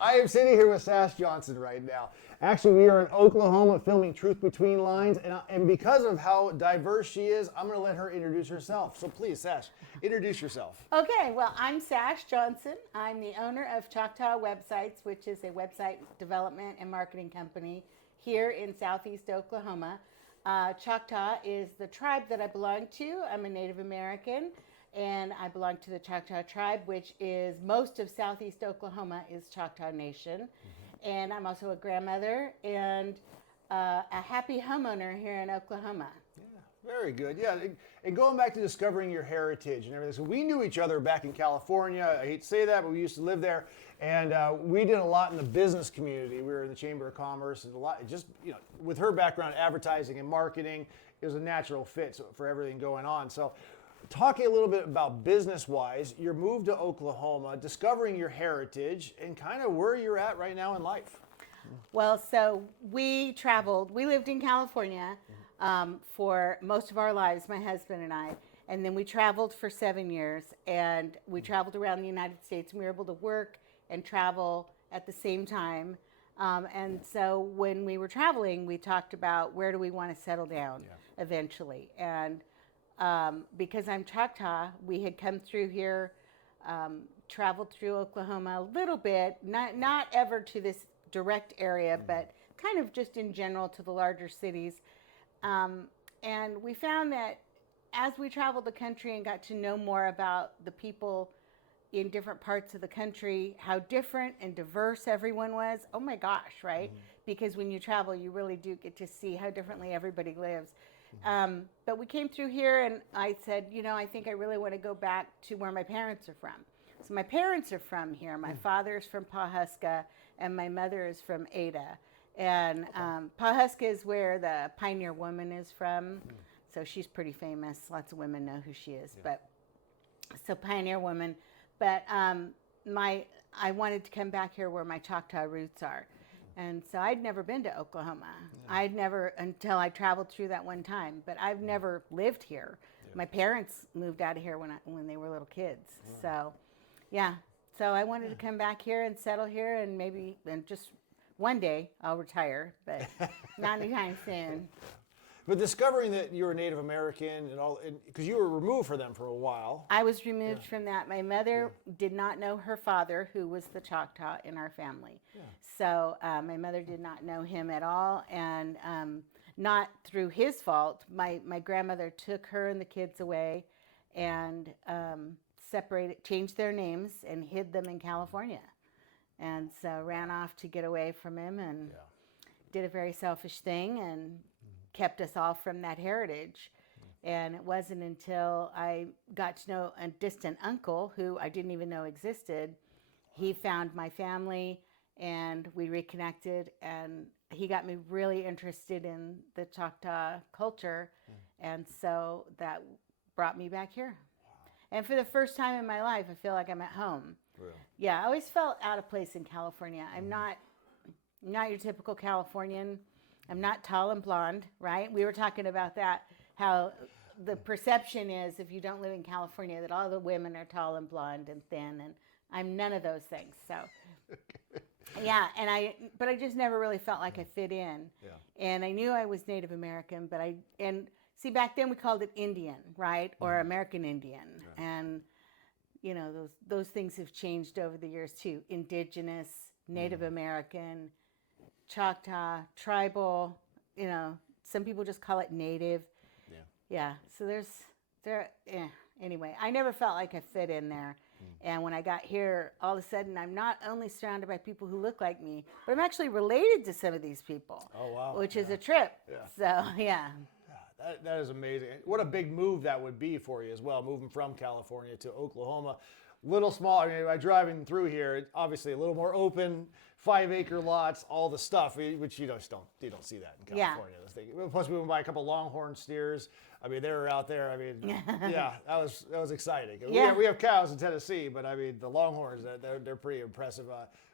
I am sitting here with Sash Johnson right now. Actually, we are in Oklahoma filming Truth Between Lines, and because of how diverse she is, I'm going to let her introduce herself. So please, Sash, introduce yourself. Okay, well, I'm Sash Johnson. I'm the owner of Choctaw Websites, which is a website development and marketing company here in southeast Oklahoma. Choctaw is the tribe that I belong to. I'm a Native American, and I belong to the Choctaw tribe, which is most of southeast Oklahoma is Choctaw Nation. And I'm also a grandmother and a happy homeowner here in Oklahoma. Very good. Yeah, and going back to discovering your heritage and everything. So we knew each other back in California. I hate to say that, but we used to live there, and we did a lot in the business community. We were in the Chamber of Commerce, and a lot. Just with her background, advertising and marketing, it was a natural fit for everything going on. So, talking a little bit about business-wise, your move to Oklahoma, discovering your heritage, and kind of where you're at right now in life. Well, so we traveled. We lived in California for most of our lives, my husband and I. And then we traveled for 7 years, and we traveled around the United States, and we were able to work and travel at the same time. And so when we were traveling, we talked about where do we want to settle down eventually. And because I'm Choctaw, we had come through here, traveled through Oklahoma a little bit, not ever to this direct area, but kind of just in general to the larger cities. And we found that as we traveled the country and got to know more about the people in different parts of the country, how different and diverse everyone was. Oh my gosh, right? Because when you travel, you really do get to see how differently everybody lives. But we came through here, and I said, I think I really want to go back to where my parents are from. So my parents are from here. My father's from Pawhuska, and my mother is from Ada. And Pawhuska is where the Pioneer Woman is from. So she's pretty famous. Lots of women know who she is. But so Pioneer Woman. But I wanted to come back here where my Choctaw roots are. And so I'd never been to Oklahoma. I'd never, until I traveled through that one time. But I've never lived here. My parents moved out of here when they were little kids. So, so I wanted to come back here and settle here, and just one day I'll retire, but not anytime soon. But discovering that you were Native American and all, because you were removed from them for a while. I was removed from that. My mother did not know her father, who was the Choctaw in our family. So my mother did not know him at all, and not through his fault. My grandmother took her and the kids away and changed their names and hid them in California. And so ran off to get away from him and did a very selfish thing and kept us all from that heritage. And it wasn't until I got to know a distant uncle who I didn't even know existed. He found my family and we reconnected, and he got me really interested in the Choctaw culture. And so that brought me back here. And for the first time in my life, I feel like I'm at home. Really? Yeah, I always felt out of place in California. I'm not your typical Californian. I'm not tall and blonde, right? We were talking about that, how the perception is if you don't live in California that all the women are tall and blonde and thin, and I'm none of those things. So, but I just never really felt like I fit in. And I knew I was Native American, and see, back then we called it Indian, right? Or American Indian. And those things have changed over the years too. Indigenous, Native American, Choctaw, tribal, some people just call it native. So anyway, I never felt like I fit in there. And when I got here, all of a sudden, I'm not only surrounded by people who look like me, but I'm actually related to some of these people. Oh, wow. Which is a trip. So, That is amazing. What a big move that would be for you as well, moving from California to Oklahoma. Little small, by driving through here, obviously a little more open, 5-acre lots, all the stuff, which you don't see that in California. Plus we went by a couple longhorn steers. They were out there. That was exciting. We have cows in Tennessee, but the longhorns, they're pretty impressive.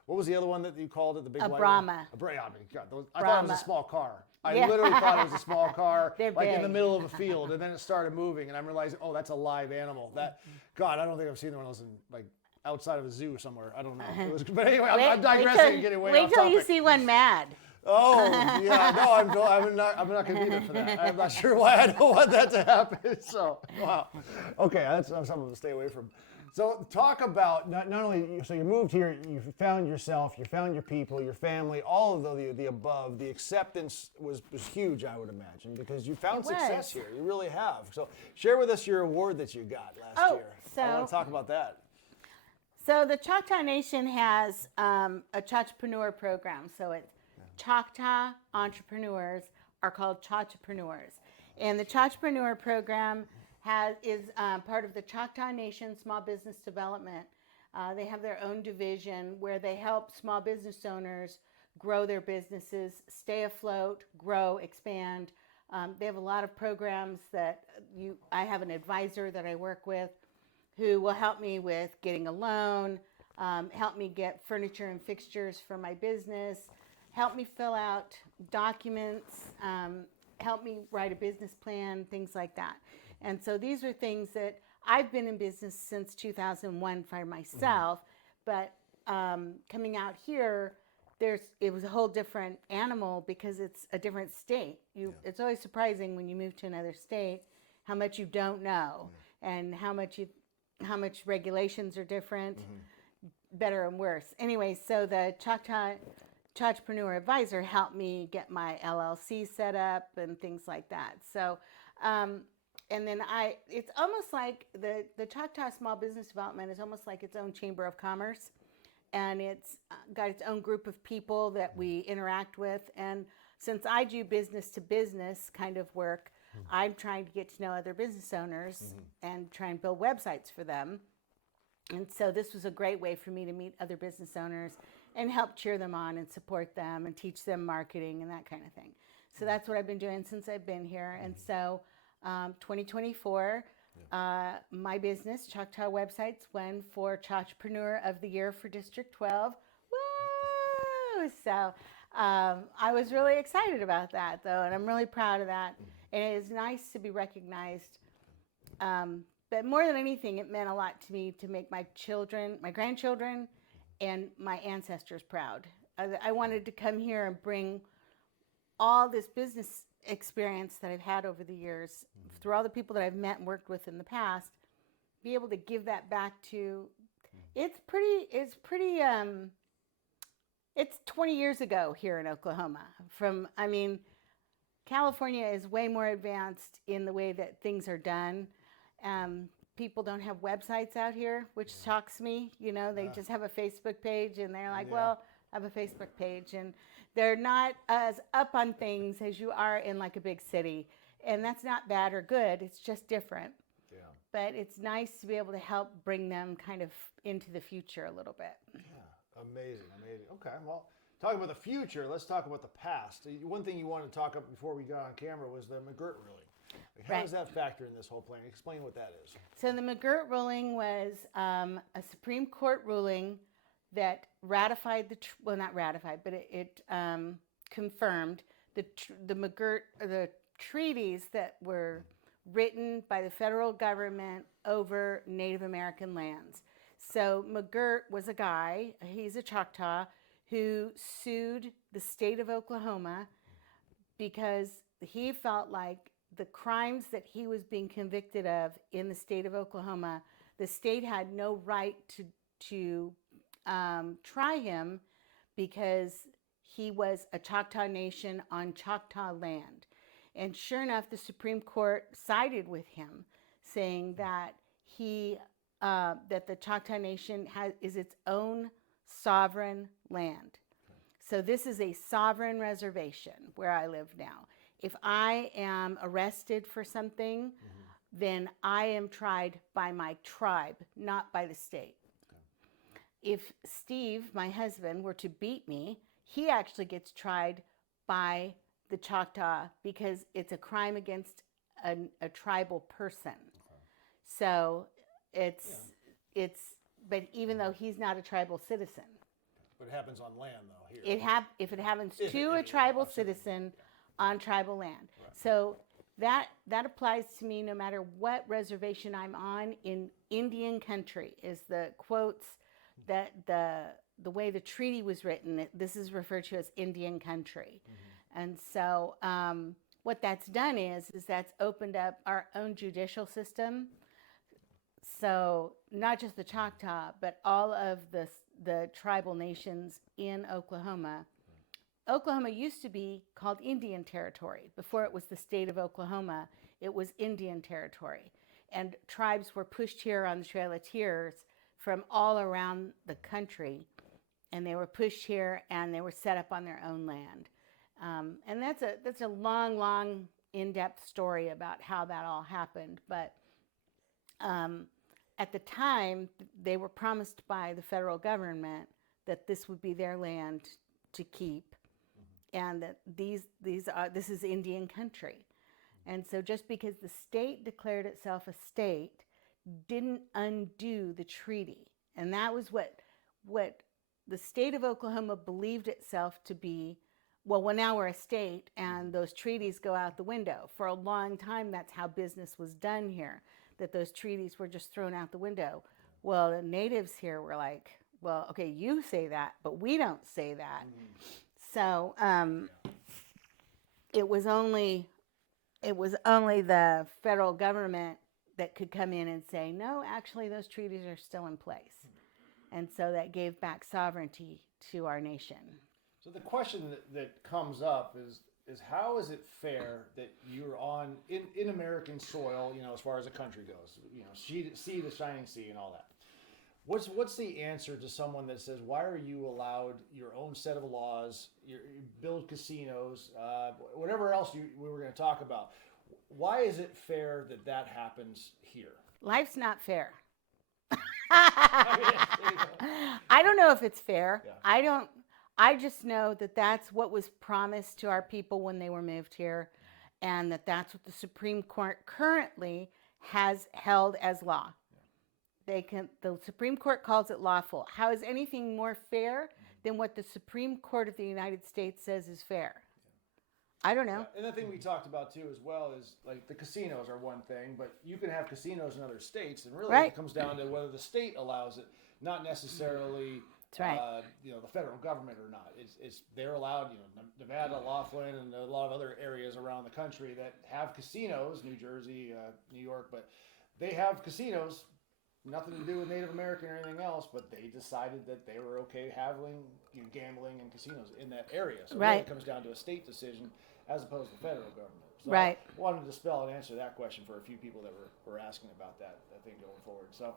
What was the other one that you called it? The big a white Brahma. One? I thought it was a small car. I literally thought it was a small car, like in the middle of a field, and then it started moving, and I'm realizing, oh, that's a live animal. I don't think I've seen one of those in outside of a zoo somewhere. I don't know. It was, but anyway, I'm digressing and getting way wait off till you topic. see one mad. Oh, yeah, no, I'm not going to be there for that. I'm not sure why I don't want that to happen. So, wow. Okay, that's something to stay away from. So talk about not only, so you moved here, you found yourself, you found your people, your family, all of the above. The acceptance was huge, I would imagine, because you found success here. You really have. So share with us your award that you got last year. I want to talk about that. So the Choctaw Nation has a Choctawpreneur program. So it's Choctaw entrepreneurs are called Choctawpreneurs. And the Choctawpreneur program is part of the Choctaw Nation Small Business Development. They have their own division where they help small business owners grow their businesses, stay afloat, grow, expand. They have a lot of programs that I have an advisor that I work with who will help me with getting a loan, help me get furniture and fixtures for my business, help me fill out documents, help me write a business plan, things like that. And so these are things that I've been in business since 2001 for myself, but coming out here, it was a whole different animal because it's a different state. It's always surprising when you move to another state how much you don't know and how much regulations are different, better and worse. Anyway, so the Choctawpreneur advisor helped me get my LLC set up and things like that. So, and then it's almost like the Choctaw Small Business Development is almost like its own chamber of commerce, and it's got its own group of people that we interact with. And since I do business to business kind of work, I'm trying to get to know other business owners and try and build websites for them. And so this was a great way for me to meet other business owners and help cheer them on and support them and teach them marketing and that kind of thing. So that's what I've been doing since I've been here. And so 2024, my business, Choctaw Websites, won for Choctawpreneur of the Year for District 12. Woo! So I was really excited about that, though, and I'm really proud of that. And it is nice to be recognized. But more than anything, it meant a lot to me to make my children, my grandchildren, and my ancestors proud. I wanted to come here and bring all this business experience that I've had over the years, through all the people that I've met and worked with in the past, be able to give that back to, it's 20 years ago here in Oklahoma. California is way more advanced in the way that things are done. People don't have websites out here, which shocks me. They just have a Facebook page and they're like, well, I have a Facebook page. And they're not as up on things as you are in like a big city. And that's not bad or good. It's just different. Yeah. But it's nice to be able to help bring them kind of into the future a little bit. Yeah, amazing. Okay, well, talking about the future, let's talk about the past. One thing you wanted to talk about before we got on camera was the McGirt ruling. How does that factor in this whole plan? Explain what that is. So the McGirt ruling was a Supreme Court ruling that ratified not ratified, but it confirmed the McGirt, the treaties that were written by the federal government over Native American lands. So McGirt was a guy, he's a Choctaw, who sued the state of Oklahoma because he felt like the crimes that he was being convicted of in the state of Oklahoma, the state had no right to try him because he was a Choctaw Nation on Choctaw land. And sure enough, the Supreme Court sided with him, saying that that the Choctaw Nation is its own sovereign land. So this is a sovereign reservation where I live now. If I am arrested for something, then I am tried by my tribe, not by the state. Okay. If Steve, my husband, were to beat me, he actually gets tried by the Choctaw because it's a crime against a tribal person. Okay. So but even though he's not a tribal citizen. But it happens on land, though, here. If it happens to a tribal citizen on tribal land. Right. So that applies to me no matter what reservation I'm on in Indian country, is the quotes that the way the treaty was written. This is referred to as Indian country. And so what that's done is that's opened up our own judicial system. So not just the Choctaw, but all of the tribal nations in Oklahoma. Oklahoma used to be called Indian Territory. Before it was the state of Oklahoma, it was Indian Territory. And tribes were pushed here on the Trail of Tears from all around the country. And they were pushed here and they were set up on their own land. And that's a long, in-depth story about how that all happened. But at the time, they were promised by the federal government that this would be their land to keep, and that this is Indian country. And so just because the state declared itself a state didn't undo the treaty. And that was what the state of Oklahoma believed itself to be. Well, now we're a state, and those treaties go out the window. For a long time, that's how business was done here, that those treaties were just thrown out the window. Well, the natives here were like, well, okay, you say that, but we don't say that. So it was only the federal government that could come in and say, no, actually, those treaties are still in place. And so that gave back sovereignty to our nation. So the question that comes up is how is it fair that you're on in American soil, as far as the country goes, sea to shining sea and all that. What's the answer to someone that says, why are you allowed your own set of laws, you build casinos, whatever else we were going to talk about? Why is it fair that happens here? Life's not fair. I don't know if it's fair. Yeah. I just know that that's what was promised to our people when they were moved here, and that's what the Supreme Court currently has held as law. The Supreme Court calls it lawful. How is anything more fair than what the Supreme Court of the United States says is fair? I don't know. Yeah. And the thing we talked about too as well is like the casinos are one thing, but you can have casinos in other states, and really it comes down to whether the state allows it, not necessarily the federal government or not. It's they're allowed, Nevada, Laughlin, and a lot of other areas around the country that have casinos, New Jersey, New York, but they have casinos. Nothing to do with Native American or anything else, but they decided that they were okay having gambling and casinos in that area. So really it comes down to a state decision as opposed to federal government. So I wanted to dispel and answer that question for a few people that were asking about that, I think, going forward. So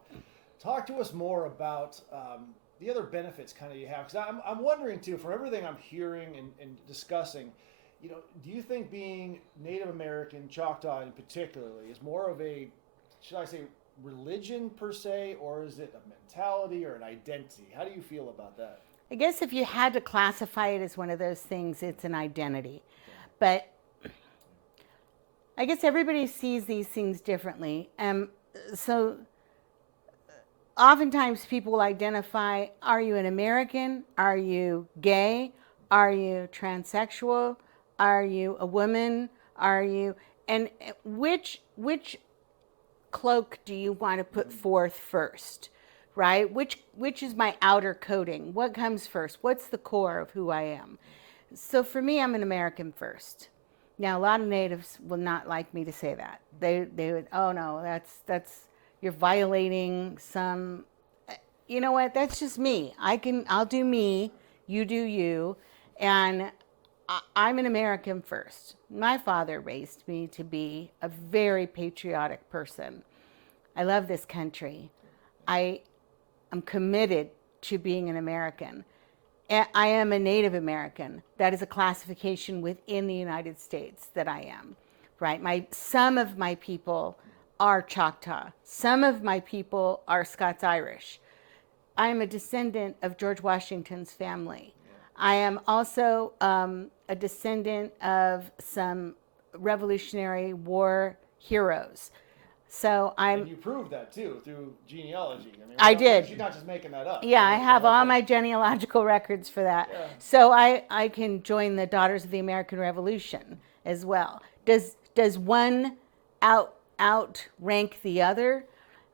talk to us more about the other benefits kind of you have. Because I'm wondering, too, from everything I'm hearing and discussing, do you think being Native American, Choctaw in particularly, is more of a, should I say, religion per se, or is it a mentality or an identity? How do you feel about that? I guess if you had to classify it as one of those things, it's an identity. But I guess everybody sees these things differently. So oftentimes people will identify, are you an American? Are you gay? Are you transsexual? Are you a woman? Are you, and which cloak do you want to put forth first, right? Which is my outer coating? What comes first? What's the core of who I am? So for me, I'm an American first. Now, a lot of natives will not like me to say that. They would, oh no, that's you're violating some. You know what? That's just me. I'll do me. You do you, and I'm an American first. My father raised me to be a very patriotic person. I love this country. I am committed to being an American. I am a Native American. That is a classification within the United States that I am, right? Some of my people are Choctaw. Some of my people are Scots-Irish. I am a descendant of George Washington's family. I am also a descendant of some Revolutionary War heroes. So And you proved that too through genealogy. I did. You're not just making that up. Yeah, I have all my genealogical records for that. Yeah. So I can join the Daughters of the American Revolution as well. Does does one outrank the other?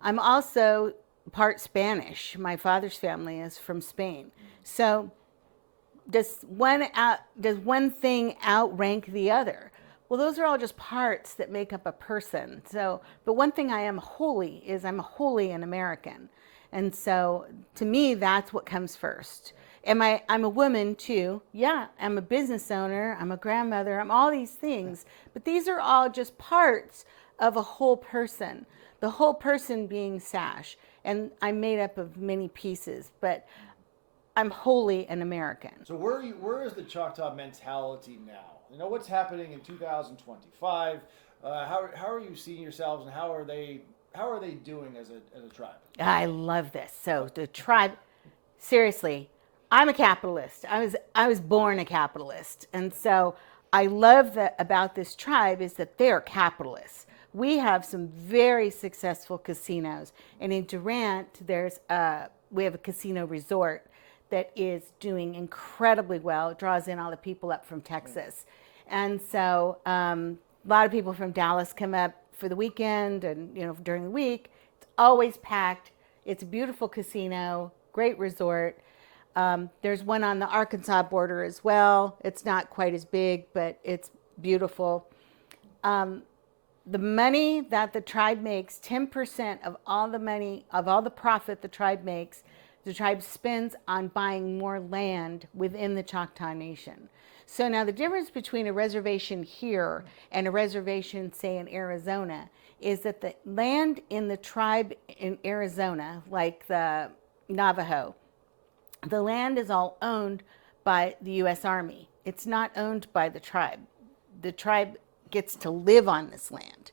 I'm also part Spanish. My father's family is from Spain. So does one thing outrank the other? Well, those are all just parts that make up a person. So, but one thing I am wholly is I'm wholly an American. And so to me, that's what comes first. I'm a woman too. Yeah, I'm a business owner. I'm a grandmother. I'm all these things. But these are all just parts of a whole person. The whole person being Sash. And I'm made up of many pieces, but I'm wholly an American. So where is the Choctaw mentality now? You know, what's happening in 2025? How are you seeing yourselves, and how are they doing as a tribe? I love this. So the tribe, seriously, I'm a capitalist. I was born a capitalist, and so I love that about this tribe is that they're capitalists. We have some very successful casinos, and in Durant, we have a casino resort that is doing incredibly well. It draws in all the people up from Texas. And so a lot of people from Dallas come up for the weekend and during the week. It's always packed. It's a beautiful casino, great resort. There's one on the Arkansas border as well. It's not quite as big, but it's beautiful. The money that the tribe makes, 10% of all the money, of all the profit the tribe makes, the tribe spends on buying more land within the Choctaw Nation. So now the difference between a reservation here and a reservation, say, in Arizona, is that the land in the tribe in Arizona, like the Navajo, the land is all owned by the U.S. Army. It's not owned by the tribe. The tribe gets to live on this land.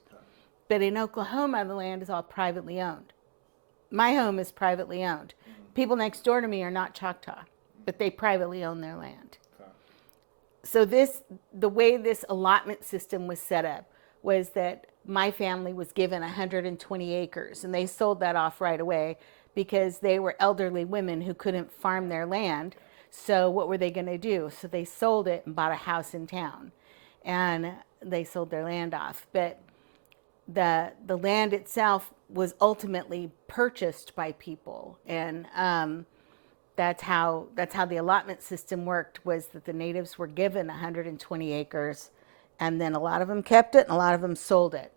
But in Oklahoma, the land is all privately owned. My home is privately owned. People next door to me are not Choctaw, but they privately own their land. Okay. So the way this allotment system was set up was that my family was given 120 acres, and they sold that off right away because they were elderly women who couldn't farm their land. So what were they going to do? So they sold it and bought a house in town, and they sold their land off. But the land itself was ultimately purchased by people, and that's how the allotment system worked, was that the natives were given 120 acres, and then a lot of them kept it and a lot of them sold it.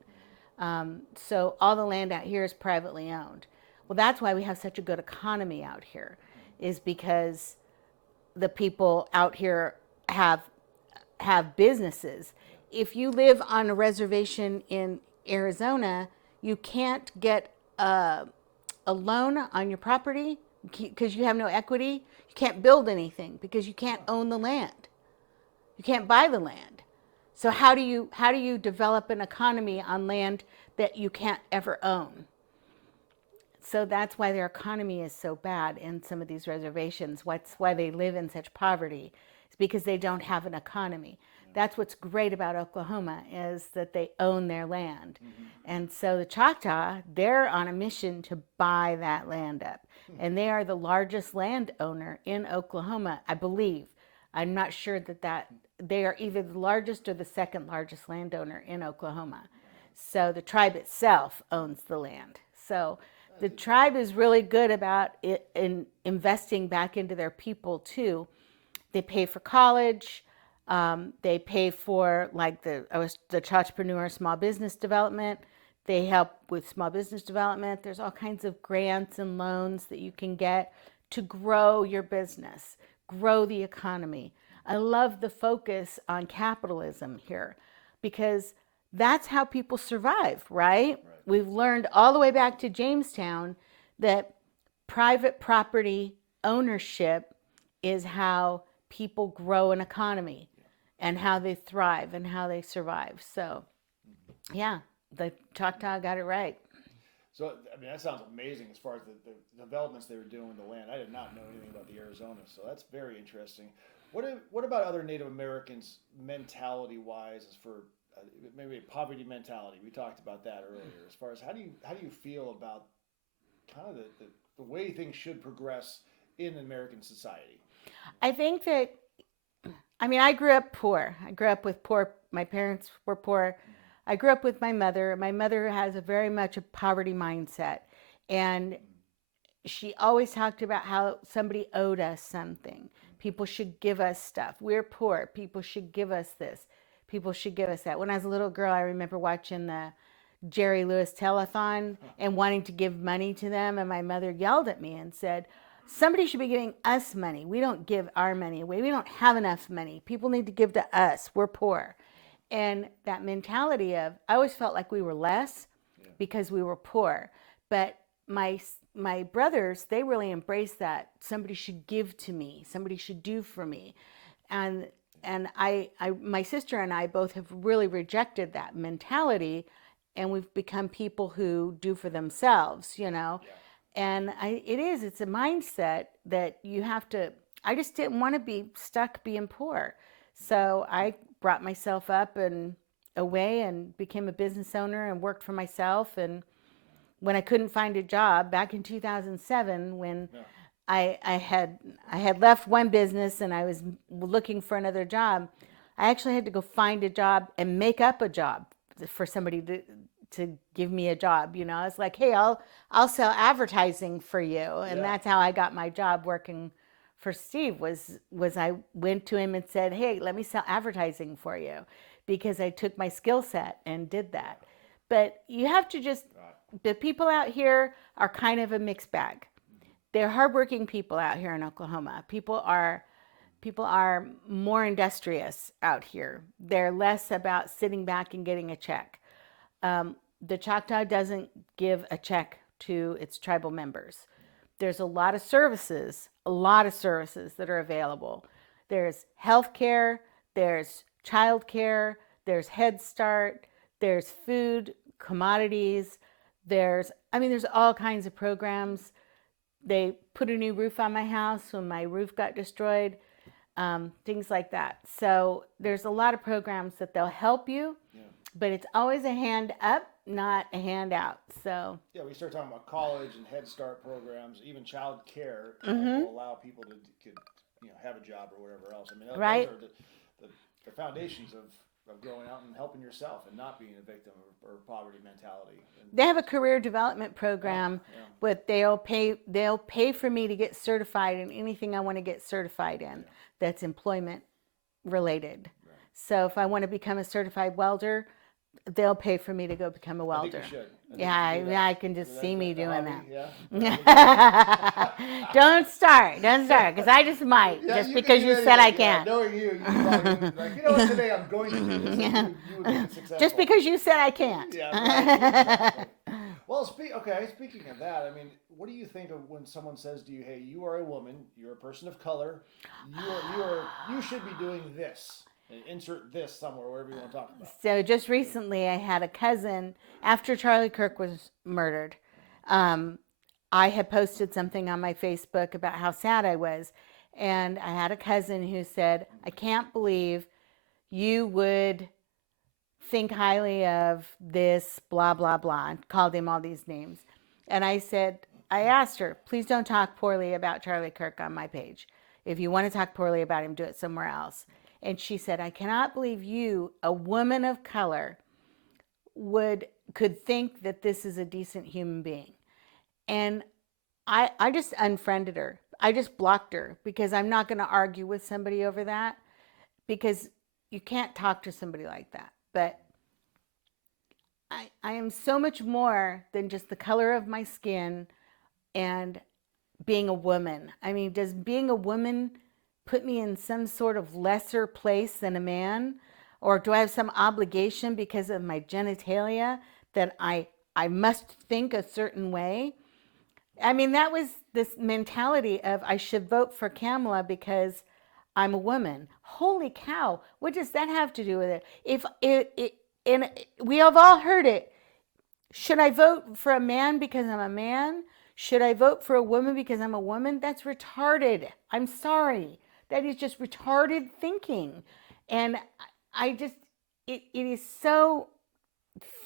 So all the land out here is privately owned. Well, that's why we have such a good economy out here, is because the people out here have businesses. If you live on a reservation in Arizona, you can't get a loan on your property because you have no equity. You can't build anything because you can't own the land. You can't buy the land. So how do you develop an economy on land that you can't ever own? So that's why their economy is so bad in some of these reservations. That's why they live in such poverty. It's because they don't have an economy. That's what's great about Oklahoma, is that they own their land. And so the Choctaw, they're on a mission to buy that land up. And they are the largest landowner in Oklahoma, I believe. I'm not sure that they are either the largest or the second largest landowner in Oklahoma. So the tribe itself owns the land. So the tribe is really good about it in investing back into their people too. They pay for college. They pay for the Choctawpreneur small business development. They help with small business development. There's all kinds of grants and loans that you can get to grow your business, grow the economy. I love the focus on capitalism here, because that's how people survive, right? We've learned all the way back to Jamestown that private property ownership is how people grow an economy and how they thrive and how they survive. So, yeah, the Choctaw got it right. So, I mean, that sounds amazing as far as the developments they were doing with the land. I did not know anything about the Arizona, so that's very interesting. What about other Native Americans mentality-wise, as for maybe a poverty mentality? We talked about that earlier. As far as how do you feel about kind of the way things should progress in American society? I think that, I mean, I grew up poor. I grew up with poor, my parents were poor. I grew up with my mother. My mother has a very much a poverty mindset. And she always talked about how somebody owed us something. People should give us stuff. We're poor. People should give us this. People should give us that. When I was a little girl, I remember watching the Jerry Lewis telethon and wanting to give money to them. And my mother yelled at me and said, somebody should be giving us money. We don't give our money away. We don't have enough money. People need to give to us. We're poor. And that mentality of, I always felt like we were less because we were poor. But my brothers, they really embraced that. Somebody should give to me. Somebody should do for me. And I my sister and I both have really rejected that mentality, and we've become people who do for themselves, you know. And it's a mindset that you have to, I just didn't want to be stuck being poor. So I brought myself up and away and became a business owner and worked for myself. And when I couldn't find a job back in 2007, when I had left one business and I was looking for another job, I actually had to go find a job and make up a job for somebody to give me a job. You know, I was like, hey, I'll sell advertising for you. And that's how I got my job working for Steve was I went to him and said, hey, let me sell advertising for you, because I took my skill set and did that. But you have to just, the people out here are kind of a mixed bag. They're hardworking people out here in Oklahoma. People are more industrious out here. They're less about sitting back and getting a check. The Choctaw doesn't give a check to its tribal members. There's a lot of services that are available. There's health care, there's child care, there's Head Start, there's food, commodities, there's all kinds of programs. They put a new roof on my house when my roof got destroyed, things like that. So there's a lot of programs that they'll help you, but it's always a hand up, not a hand out. So we start talking about college and Head Start programs, even child care will allow people to have a job or whatever else. I mean, those are the foundations of growing out and helping yourself and not being a victim or poverty mentality. They have a career development program, but they'll pay for me to get certified in anything I want to get certified in that's employment related. Right. So if I want to become a certified welder, they'll pay for me to go become a welder. I think you should. I can just see me doing that. Don't start, because I just might, just because you said I can't. Knowing you probably would, like, you know what, today I'm going to do this. You would be successful. Just because you said I can't. Exactly. Well, speaking of that, I mean, what do you think of when someone says to you, hey, you are a woman, you're a person of color, you should be doing this? And insert this somewhere, wherever you want to talk about. So just recently, I had a cousin, after Charlie Kirk was murdered, I had posted something on my Facebook about how sad I was. And I had a cousin who said, I can't believe you would think highly of this, blah, blah, blah, and called him all these names. And I asked her, please don't talk poorly about Charlie Kirk on my page. If you want to talk poorly about him, do it somewhere else. And she said, I cannot believe you, a woman of color, could think that this is a decent human being. And I just unfriended her. I just blocked her, because I'm not going to argue with somebody over that, because you can't talk to somebody like that. But I am so much more than just the color of my skin and being a woman. I mean, does being a woman put me in some sort of lesser place than a man? Or do I have some obligation because of my genitalia that I must think a certain way? I mean, that was this mentality of I should vote for Kamala because I'm a woman. Holy cow, what does that have to do with it? And we have all heard it. Should I vote for a man because I'm a man? Should I vote for a woman because I'm a woman? That's retarded. I'm sorry. That is just retarded thinking. And it is so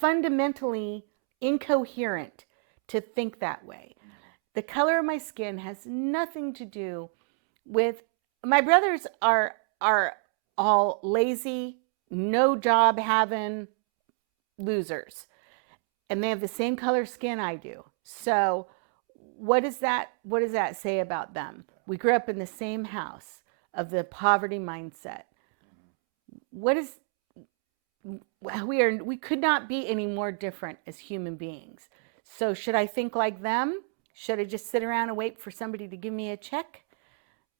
fundamentally incoherent to think that way. The color of my skin has nothing to do with, my brothers are all lazy, no job having, losers. And they have the same color skin I do. So what does that say about them? We grew up in the same house of the poverty mindset. We could not be any more different as human beings. So should I think like them? Should I just sit around and wait for somebody to give me a check?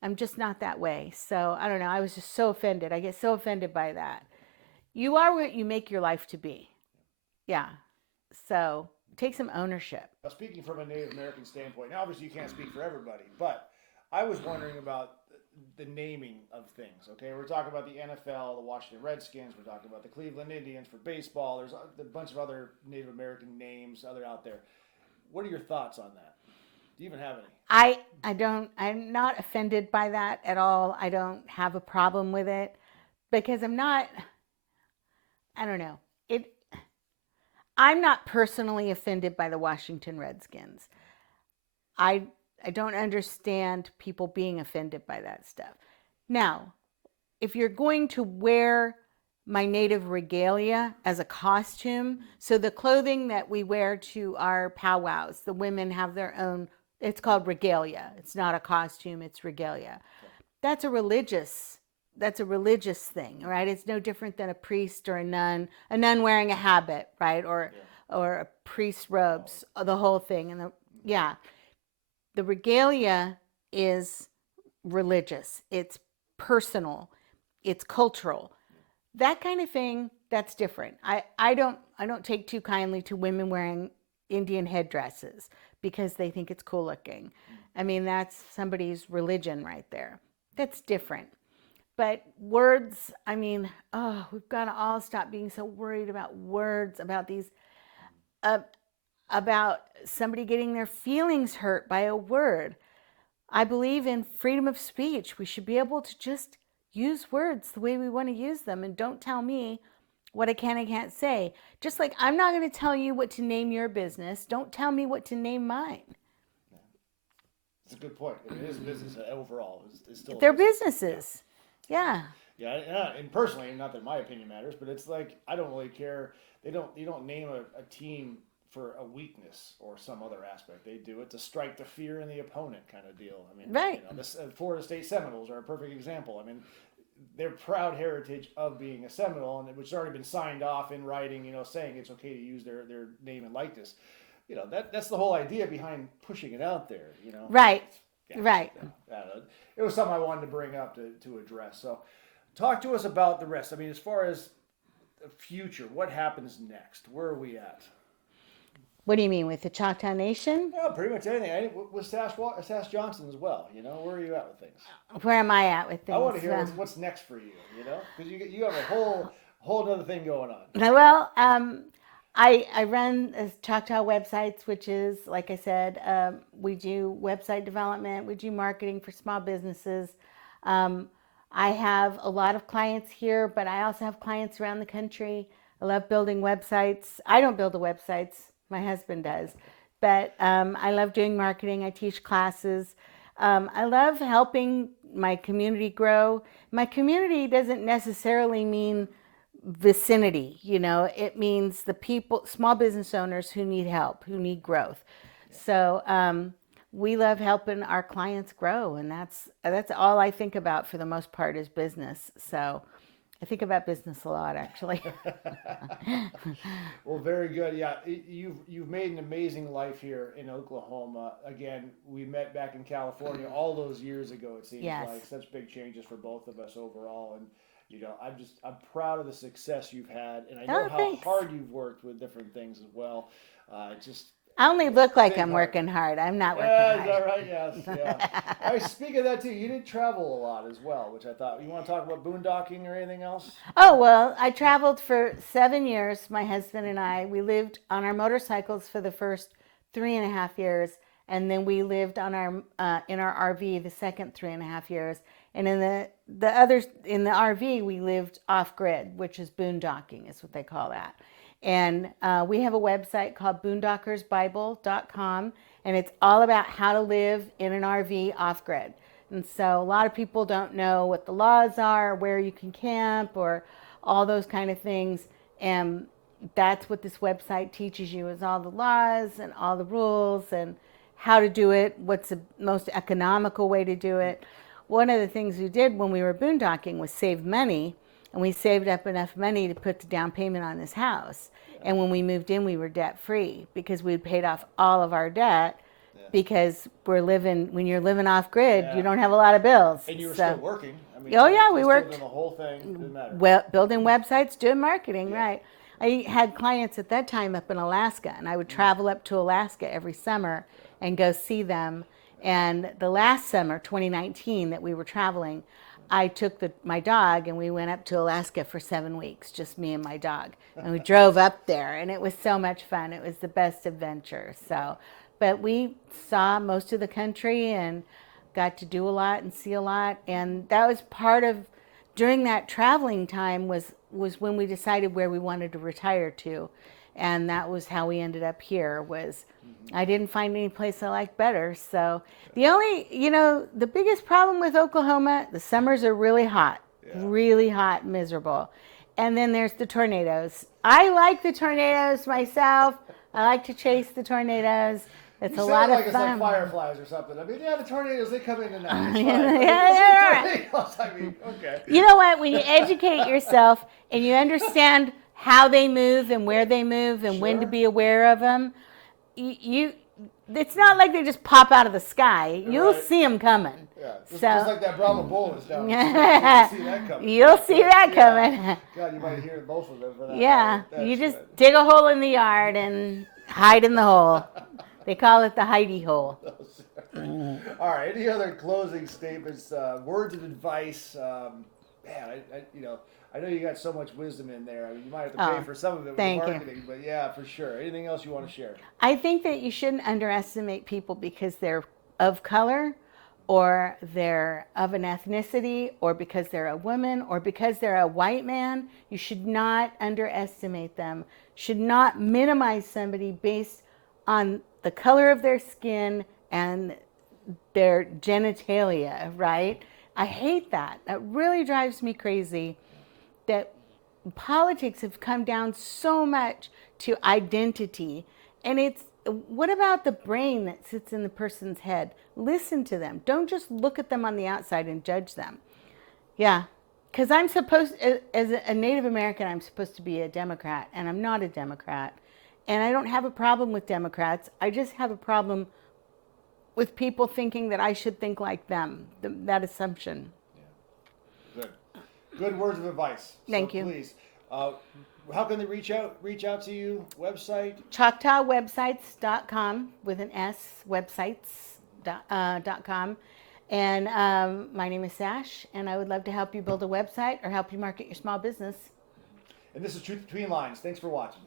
I'm just not that way. So I don't know. I was just so offended. I get so offended by that. You are what you make your life to be. Yeah. So take some ownership. Now, speaking from a Native American standpoint, now obviously you can't speak for everybody, but I was wondering about the naming of things. Okay, we're talking about the NFL, the Washington Redskins. We're talking about the Cleveland Indians for baseball. There's a bunch of other Native American names out there. What are your thoughts on that? Do you even have any? I'm not offended by that at all. I don't have a problem with it because I'm not personally offended by the Washington Redskins. I don't understand people being offended by that stuff. Now, if you're going to wear my native regalia as a costume, so the clothing that we wear to our powwows, the women have their own, it's called regalia. It's not a costume, it's regalia. That's a religious thing, right? It's no different than a priest or a nun wearing a habit, right? Or a priest's robes, the whole thing. And the regalia is religious. It's personal. It's cultural. That kind of thing, that's different. I don't take too kindly to women wearing Indian headdresses because they think it's cool looking. I mean, that's somebody's religion right there. That's different. But words, we've got to all stop being so worried about words, about these, about somebody getting their feelings hurt by a word. I believe in freedom of speech. We should be able to just use words the way we want to use them, and don't tell me what I can and can't say. Just like I'm not going to tell you what to name your business, don't tell me what to name mine. That's a good point. It is a business overall. It's still they're businesses. Yeah. Yeah, and personally, not that my opinion matters, but it's like I don't really care. You don't name a team for a weakness or some other aspect. They do it to strike the fear in the opponent kind of deal. I mean, right. The Florida State Seminoles are a perfect example. I mean, their proud heritage of being a Seminole, and which has already been signed off in writing, saying it's okay to use their name and likeness. That's the whole idea behind pushing it out there. Right. Yeah, right. It was something I wanted to bring up to address. So, talk to us about the rest. I mean, as far as the future, what happens next? Where are we at? What do you mean, with the Choctaw Nation? Yeah, pretty much anything. With Sash Johnson as well. Where are you at with things? Where am I at with things? I want to hear what's next for you. Because you have a whole other thing going on. Well, I run Choctaw websites, which is, like I said, we do website development, we do marketing for small businesses. I have a lot of clients here, but I also have clients around the country. I love building websites. I don't build the websites, my husband does, but I love doing marketing. I teach classes. I love helping my community grow. My community doesn't necessarily mean vicinity, it means the people, small business owners who need help, who need growth. So we love helping our clients grow, and that's all I think about for the most part is business. So I think about business a lot, actually. Well, very good. Yeah, you've made an amazing life here in Oklahoma. Again, we met back in California all those years ago. It seems like such big changes for both of us overall, and I'm proud of the success you've had, and I know how hard you've worked with different things as well. I only look like I'm working hard. I'm not working hard. Is that right? Yes. Yeah. Speak of that too, you did travel a lot as well, which I thought. You want to talk about boondocking or anything else? Oh, well, I traveled for 7 years. My husband and I, we lived on our motorcycles for the first 3.5 years, and then we lived on in our RV the second 3.5 years. And in the RV, we lived off grid, which is boondocking, is what they call that. And we have a website called boondockersbible.com, and it's all about how to live in an RV off grid. And so a lot of people don't know what the laws are, where you can camp, or all those kind of things. And that's what this website teaches you, is all the laws and all the rules and how to do it, what's the most economical way to do it. One of the things we did when we were boondocking was save money, and we saved up enough money to put the down payment on this house. And when we moved in, we were debt-free because we'd paid off all of our debt. Because when you're living off grid, you don't have a lot of bills. And you were still working. I mean, oh yeah, we worked. Doing the whole thing. Didn't matter. Well, building websites, doing marketing, right. I had clients at that time up in Alaska, and I would travel up to Alaska every summer and go see them. And the last summer, 2019, that we were traveling, I took my dog and we went up to Alaska for 7 weeks, just me and my dog. And we drove up there, and it was so much fun. It was the best adventure. So, but we saw most of the country and got to do a lot and see a lot. And that was part of, during that traveling time was when we decided where we wanted to retire to. And that was how we ended up here. I didn't find any place I liked better. So the only, the biggest problem with Oklahoma, the summers are really hot, miserable. And then there's the tornadoes. I like the tornadoes myself. I like to chase the tornadoes. It's a lot of fun. It's like fireflies or something. I mean, the tornadoes, they come in and out. Okay. You know what? When you educate yourself and you understand how they move and where they move and when to be aware of them, it's not like they just pop out of the sky. You'll see them coming. Yeah, just like that Brahma bull is down there. You'll see that coming. You'll see that coming. God, you might hear both of them for that. Yeah, you just dig a hole in the yard and hide in the hole. They call it the hidey hole. All right. Any other closing statements, words of advice? I know you got so much wisdom in there. I mean, you might have to pay for some of it with marketing, but yeah, for sure. Anything else you want to share? I think that you shouldn't underestimate people because they're of color, or they're of an ethnicity, or because they're a woman, or because they're a white man. You should not underestimate them. Should not minimize somebody based on the color of their skin and their genitalia, right? I hate that. That really drives me crazy, that politics have come down so much to identity. And what about the brain that sits in the person's head? Listen to them. Don't just look at them on the outside and judge them. Yeah, because I'm supposed, as a Native American, I'm supposed to be a Democrat, and I'm not a Democrat. And I don't have a problem with Democrats. I just have a problem with people thinking that I should think like them, that assumption. Yeah. Good words of advice. Thank you. Please, how can they reach out to you? Website? Choctawwebsites.com with an S, websites.com. And my name is Sash, and I would love to help you build a website or help you market your small business. And this is Truth Between Lines. Thanks for watching.